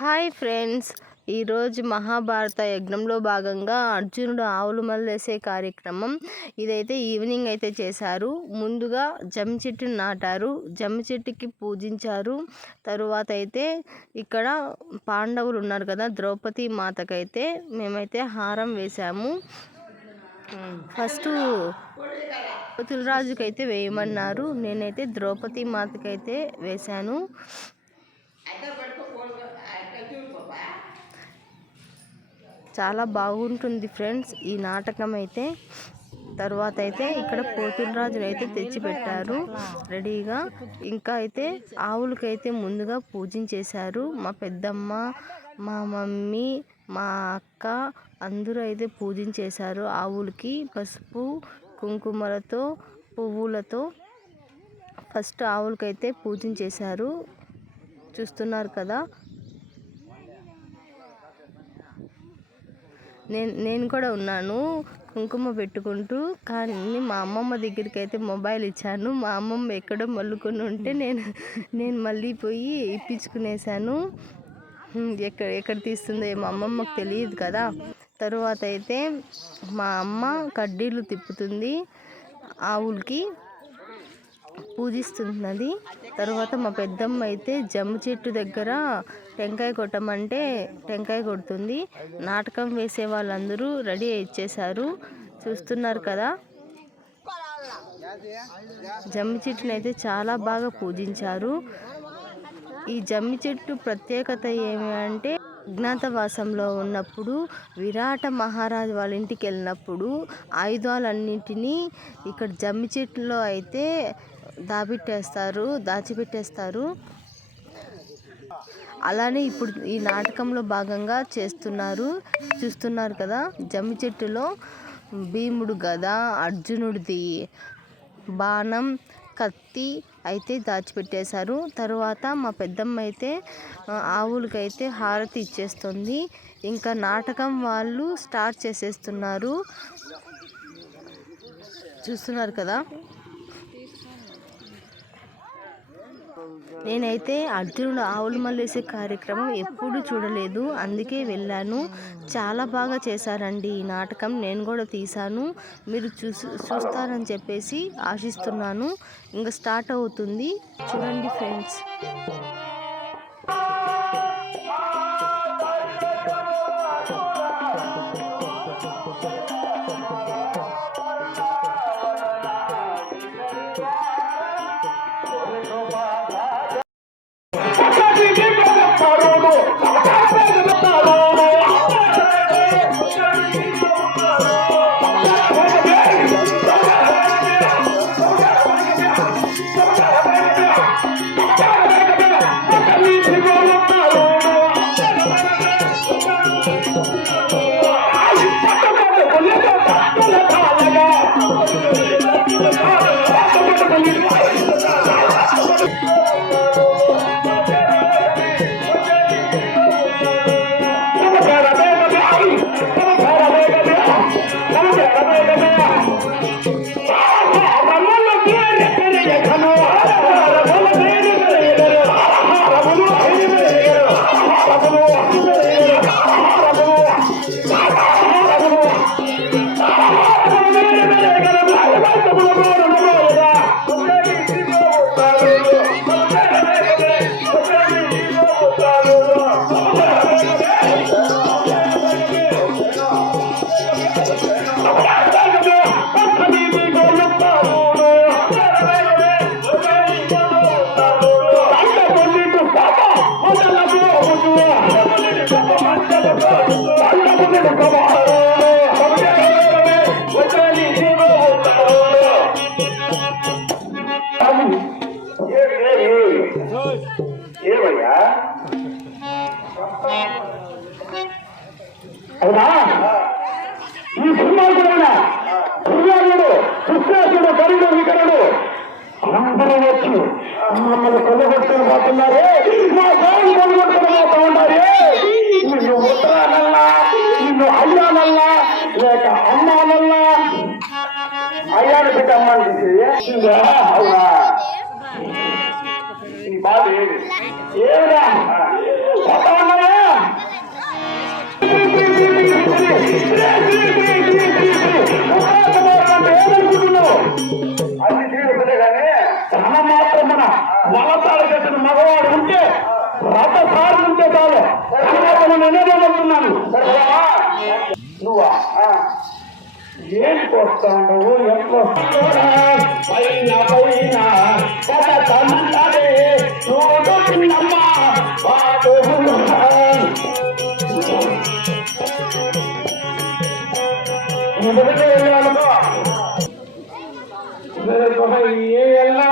Hi friends. ఈరోజు మహాభారత యజ్ఞంలో భాగంగా అర్జునుడు ఆవులు మల్లేసే కార్యక్రమం ఇదైతే ఈవినింగ్ అయితే చేశారు. ముందుగా జమ్మి చెట్టుని నాటారు. జమ్మి చెట్టుకి పూజించారు. తరువాత అయితే ఇక్కడ పాండవులు ఉన్నారు కదా ద్రౌపది మాతకైతే మేమైతే హారం వేశాము. ఫస్ట్ రాజుకి అయితే వేయమన్నారు. నేనైతే ద్రౌపది మాతకైతే వేశాను. చాలా బాగుంటుంది ఫ్రెండ్స్. ఈ నాటకం అయితే తర్వాత అయితే ఇక్కడ పోతులరాజుని అయితే తెచ్చిపెట్టారు రెడీగా. ఇంకా అయితే ఆవులకైతే ముందుగా పూజించేశారు. మా పెద్దమ్మ మా మమ్మీ మా అక్క అందరూ అయితే పూజించేశారు ఆవులకి. పసుపు కుంకుమలతో పువ్వులతో ఫస్ట్ ఆవులకైతే పూజించేశారు. చూస్తున్నారు కదా నేను నేను కూడా ఉన్నాను కుంకుమ పెట్టుకుంటూ. కానీ మా అమ్మమ్మ దగ్గరికి అయితే మొబైల్ ఇచ్చాను. మా అమ్మమ్మ ఎక్కడో మల్లుకొని ఉంటే నేను నేను మళ్ళీ పోయి ఇప్పించుకునేసాను ఎక్కడ ఎక్కడ తీస్తుందో మా అమ్మమ్మకు తెలియదు కదా. తరువాత అయితే మా అమ్మ కడ్డీలు తిప్పుతుంది ఆవులకి పూజిస్తున్నది తర్వాత మా పెద్దమ్మ అయితే జమ్మ చెట్టు దగ్గర టెంకాయ కొట్టమంటే టెంకాయ కొడుతుంది. నాటకం వేసే వాళ్ళందరూ రెడీ ఇచ్చేశారు చూస్తున్నారు కదా. జమ్మి చెట్టుని అయితే చాలా బాగా పూజించారు. ఈ జమ్మి చెట్టు ప్రత్యేకత ఏమి అంటే అజ్ఞాతవాసంలో ఉన్నప్పుడు విరాట మహారాజు వాళ్ళ ఇంటికి వెళ్ళినప్పుడు ఆయుధాలన్నింటినీ ఇక్కడ జమ్మి చెట్టులో అయితే దాబిట్టేస్తారు దాచిపెట్టేస్తారు. అలానే ఇప్పుడు ఈ నాటకంలో భాగంగా చేస్తున్నారు చూస్తున్నారు కదా జమ్మి చెట్టులో భీముడు గద అర్జునుడిది బాణం కత్తి అయితే దాచిపెట్టేశారు. తర్వాత మా పెద్దమ్మ అయితే ఆవులకైతే హారతి ఇచ్చేస్తుంది. ఇంకా నాటకం వాళ్ళు స్టార్ట్ చేసేస్తున్నారు. చూస్తున్నారు కదా? నేనైతే అర్జునుడు ఆవులు మల్లేసే కార్యక్రమం ఎప్పుడు చూడలేదు. అందుకే వెళ్ళాను. చాలా బాగా చేశారండి ఈ నాటకం. నేను కూడా తీశాను. మీరు చూసి చూస్తారని చెప్పేసి ఆశిస్తున్నాను. ఇంకా స్టార్ట్ అవుతుంది. చూడండి ఫ్రెండ్స్. Alô! করছেন అందరూ వచ్చి మమ్మల్ని కొల్లగొట్టుకుని పోతున్నారే మా దేవుని కొల్లగొట్టుకుని పోతా ఉన్నారే నిన్ను ఉత్తరానల్లా నిన్ను అయ్యానల్లా లేక అమ్మానల్లా అయ్యాని బిడ్డ అమ్మని అవునా నీ బాధ ఏది ఏమిరా పోతా ఉన్నారా అవతార చేసిన మగవాడు ఉంటే రథ సారి ఉంటే చాలు. నేనే చెప్తున్నాను. నువ్వా? ఏంటి వస్తావు ఎట్లా పైన పైన చూడు చిన్నమ్మ ఏ ఎలా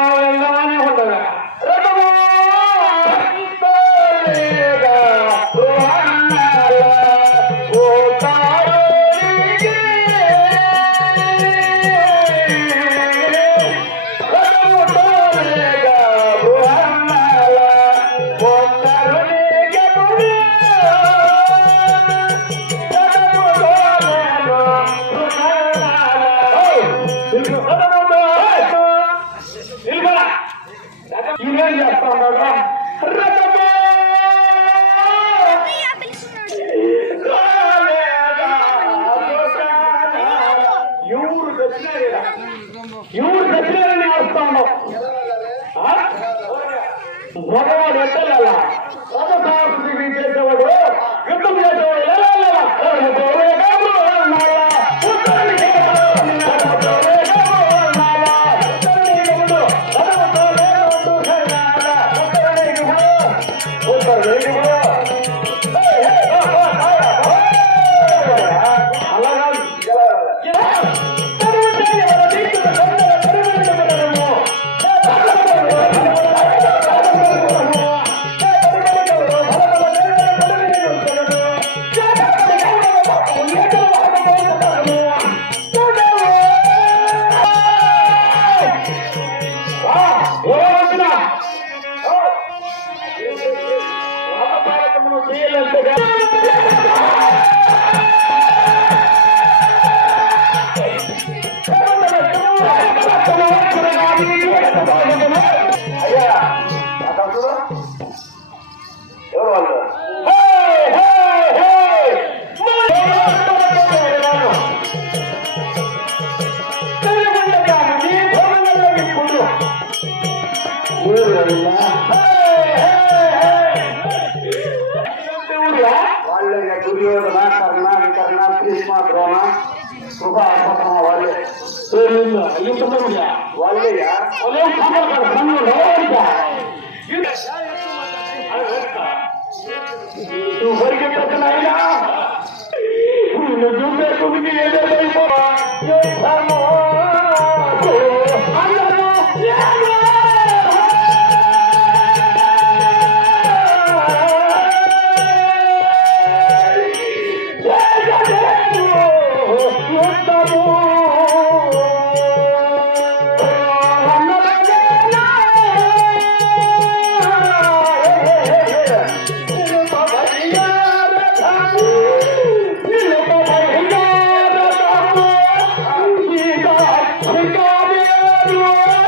వాళ్ళే దుర్యోధన కర్ణ వికర్ణ భీష్మ ద్రోణ కృప అపక్రమ వాళ్ళే వాళ్ళేయా వాళ్ళే నువ్వు పరిగెత్తనాయినా నువ్వు చూసే కుమికి ఏదో అయిపోవా Dios.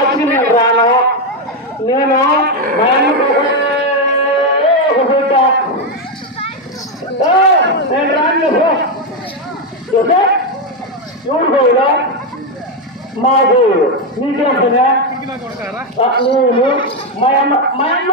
పార్టీకి నేను? రాను నేను నేను రాను ఎవరు నీకేం పని? ఆ, నేను మా అమ్మ మా అమ్మ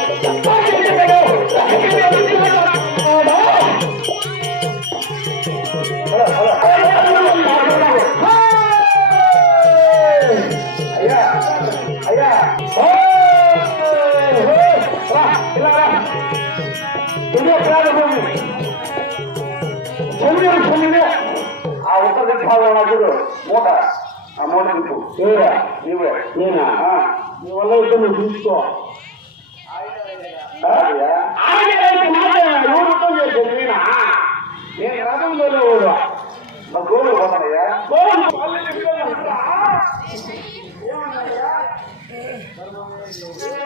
వల్ల అయితే నువ్వు చూసుకో. అయ్యా ఆయన అయితే నాకే ఎవరు అర్థం చేసేది నేనా? నేను రథంలో లేవాడు మా గోలు పోతానయ్యా.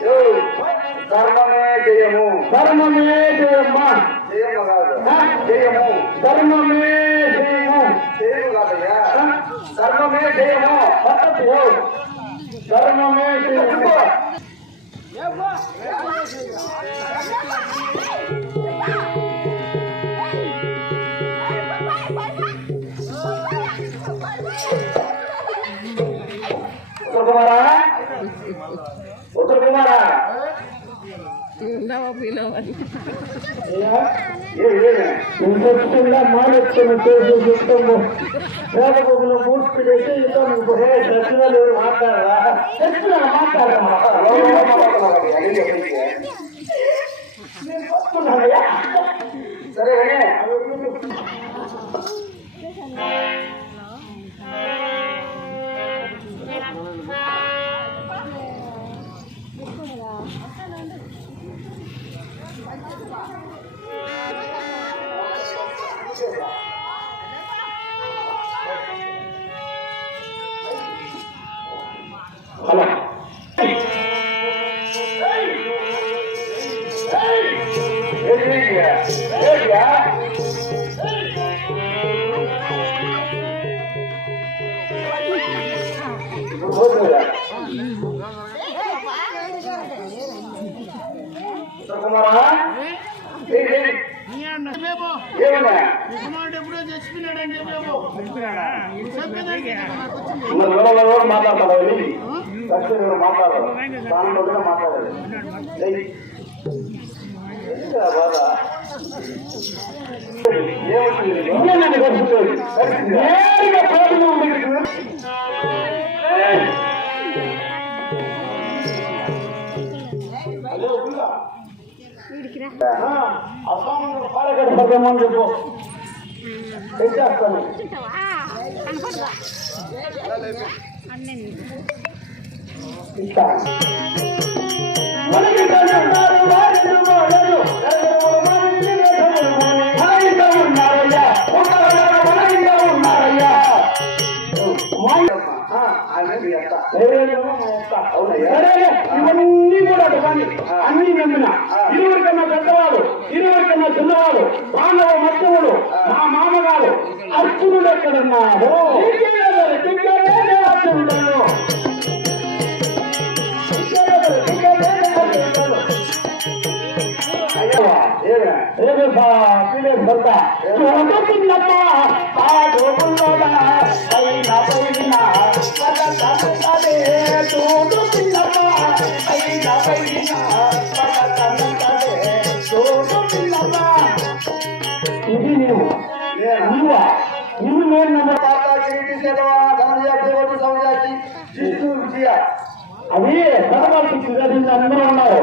ఏయ్, కర్మమే జయము. ధర్మమే జయమ్మా. జయము కాదు? జయము. కాదయ్యా కర్మమే జయము పద్ధతి ధర్మమే జయము ఉత్తర కుమారా ఉత్తర కుమారా అయ్యా ఏమి ఏమి నువ్వు చెప్తుందా మానొచ్చిన చేసి చెప్తాము పేదబొమ్మలు మూసుకునేసి ఇంకా నువ్వు హే సత్యనాలు మాట్లాడరా సత్యనా మాట్లాడరా సరే hello Hey! Hey! Hey! Yeah. మాట్లాడతారు మాట్లాడారు మాట్లాడాలి? ఇంకేనండి కలుపుతుంది నేరుగా పాలగడ చెప్పు. తెచ్చేస్తాను ఇంకా ఇవన్నీ కూడా ఒక పని అన్ని నమ్మిన ఇరువురికన్నా పెద్దవాడు ఇరువురికన్నా చిన్నవాడు మానవ మధ్యముడు మా మామగారు అర్జునుడు ఎక్కడున్నాడు అర్జునుడు అయ్యా, ఏమే? ఇది నీవు నేను నువ్వా నువ్వు నేను నమ్మ అది చదవాల్సి ప్రదేశించి అందరూ ఉన్నారు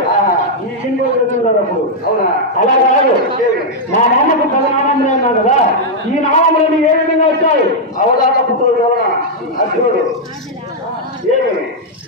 ఈ ఇంట్లో చదువుతారు అప్పుడు అలా కాదు మా నాన్నకు పదనామంలో అన్నా కదా ఈ నామంలోని ఏ విధంగా వచ్చాయి అవదాత పుత్రుడు అర్జునుడు ఏమి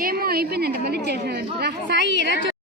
ఏమో అయిపోయిందంటే మళ్ళీ చేసానంట రా సాయి రా చూ-